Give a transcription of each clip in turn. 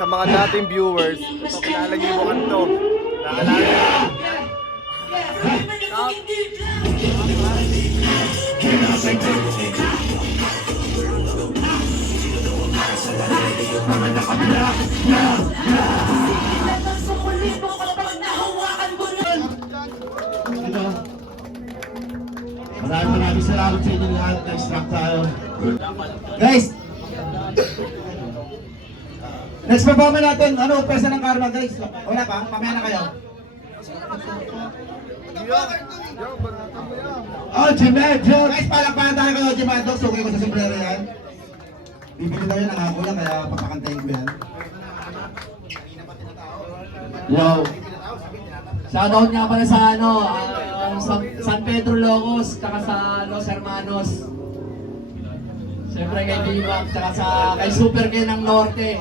Sa mga dating viewers, ito pinalagay mo kanto. Maraming salamat sa inyo lahat. Na-extract tayo. Guys! Next performance natin, ano, pesa ng karma guys. Wala pa? Mamaya na kayo. Oh, Jimedo! Guys, palakpakan tayo kayo, Jimedo. Sugay ko sa sombrero yan. Bibili tayo ng ako lang, kaya papakantayin ko yan. Yo! Shoutout nga pala sa ano, San Pedro Locos, tsaka sa Los Hermanos. Siyempre kay Divac, tsaka kay Super Ken ng Norte.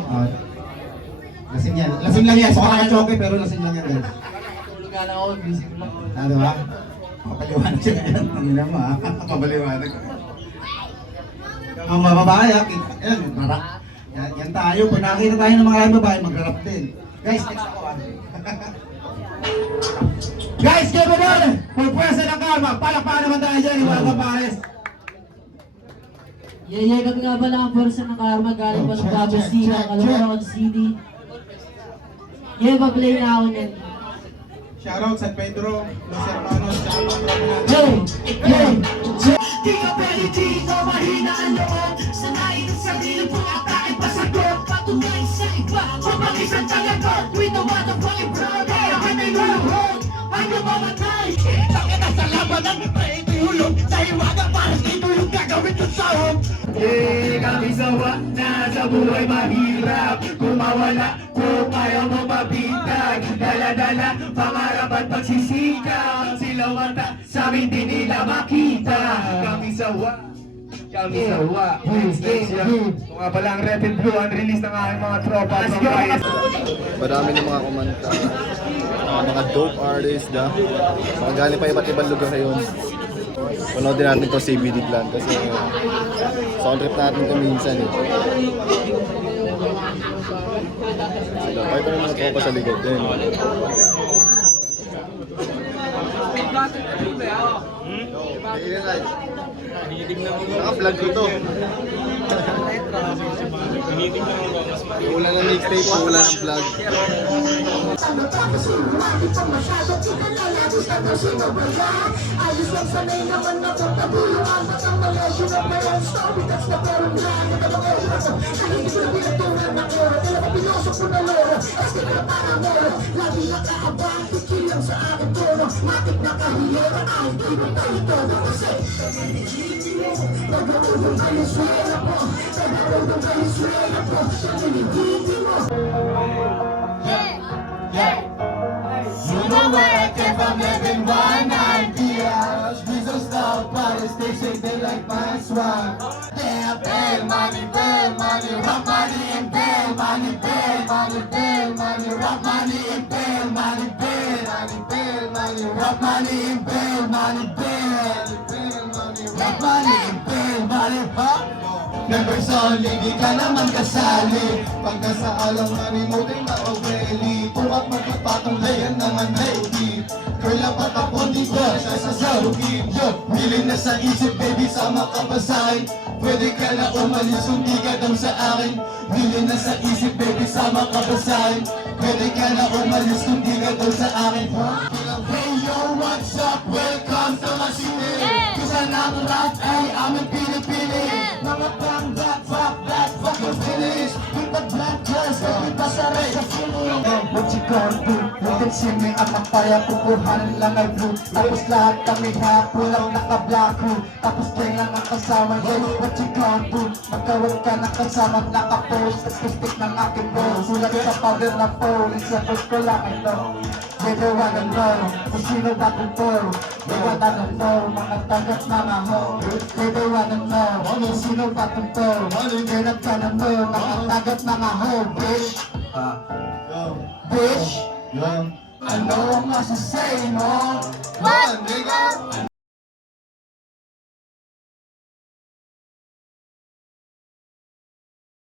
Lasing yan. Lasing lang yan. Saka naka-choke pero lasing lang yan guys. Tulog nga lang ako, gising lang. Ano ba? Papaliwanag siya yan. Ang ina mo ha. Papaliwanag. Ang babae ha. Yan, rap. Yan tayo. Pag nakakita tayo ng mga babae, mag-rap din. Guys, next ako ha. Guys, kaya ba doon? Pagpwesa ng karma. Palakpakan naman tayo dyan. Mga babaes. Yeah, kami nga pala ang forsa ng karma galing pa ng Bago City, Caloocan City. Yeah, pa-play na ako niyan. Shoutout San Pedro, Los Hermanos, Yo! Di ka pwede dito, mahina ang loob. Sanayin ang sarili mo, atake pa sa goal. Patunay sa iba, mapagis ang talagot. We know what the fucking proud, kaya ka na'y luluhod. Hanggang mamatay, takit na sa labanan, may ihulog. Sa hiwaga, parang dito yung gagawin ko sa home. Kami sawa na sa buhay mahirap. Kung mawala, kung ayaw mo mabitag. Dala-dala, pangarap at pagsisikap. Sila mata, sa amin di nila makita. Kami sawa. Kami sawa. Next yan. Kung nga pala ang Red and Blue, unreleased ng aking mga tropa. Marami ng mga kumanta. Mga dope artists na. Mga galing pa iba't ibang lugar ngayon. Panoodin natin ito CBD Clan kasi sound trip natin ito minsan eh. Sila, kahit pa mga tropa sa likod din. Naka-vlog ko to. Wala ng mixtape, wala ng vlog. Ayos lang sanay naman akong tabulungan. Matang malayo na mayroong story. That's na perong lang. Nagabang eraso. Kahit di ko na pinatunan ng oro. Talaga pinosok ko na loro. Este ko na para moro. Lagi nakaabang. Tukilang sa aking tono. Matik na kahilera. Ay, di mo tayo todo. Kasi nag-audong kayo swera po. Nag-audong kayo swera po. Nag-audong mo. You know where I came from, living one idea. Jesus love, but they say they like my swag. Damn, bail money, rock money and bail money, rock money and bail money, rock money and bail money, rock money and bail money, huh? Members only, di ka naman kasali. Pag nasa alanganin mo din na-aweli. Tuwag magpapatunglayan naman lady. Girl, apat ako dito, sa sarugin. Yo, willing na sa isip, baby, sama ka pa sa'kin. Pwede ka na umalis, hindi ka daw sa akin. Willing na sa isip, baby, sama ka pa sa'kin. Pwede ka na umalis, hindi ka daw sa akin. Hey yo, what's up? Welcome to my city. Kusa na ang rap, ay aming pinipili. Mga bang that, fuck your finish. With the black dress, kita sa red sa feeling. What you gonna do? You can see me, ang mapaya, pupuhanan lang ay blue. Tapos lahat kami hapo lang naka-black crew. Tapos kayo lang ang kasama, yeah, what you gonna do? Magkaroon ka ng kasama, naka-post. Tapos stick ng aking bowl. Sulat sa powder na phone, isa ko lang ito. Baby, wanna know kung sino ba to? Baby, wanna know mga tagat mga ho. Baby, wanna know kung sino ba to? Hirap ka na mo mga tagat mga ho, bitch. Bitch, ano ang masasay mo? One, nigga!